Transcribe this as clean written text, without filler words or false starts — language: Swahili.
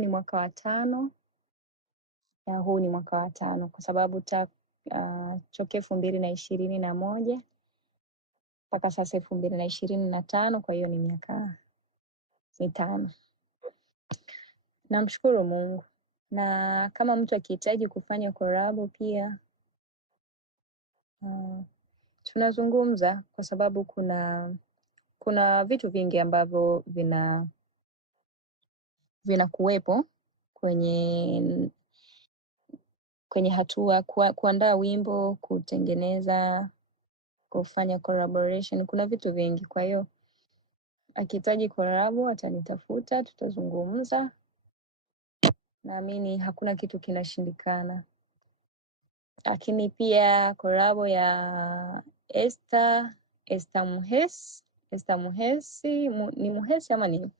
huu ni mwaka wa 5. Ya huu ni mwaka wa 5 kwa sababu toka 2021 mpaka sasa 2025, kwa hiyo ni miaka mitano. Namshukuru Mungu. Na kama mtu akihitaji kufanya collab pia tunazungumza, kwa sababu kuna vitu vingi ambavyo vinakuwepo kwenye hatua kuandaa wimbo, kutengeneza, kufanya collaboration. Kuna vitu vingi, kwa hiyo akihitaji collab atanitafuta, tutazungumza. Naamini hakuna kitu kinashindikana. Lakini pia collab ya Esther Muhesi ni Muhesi ama ni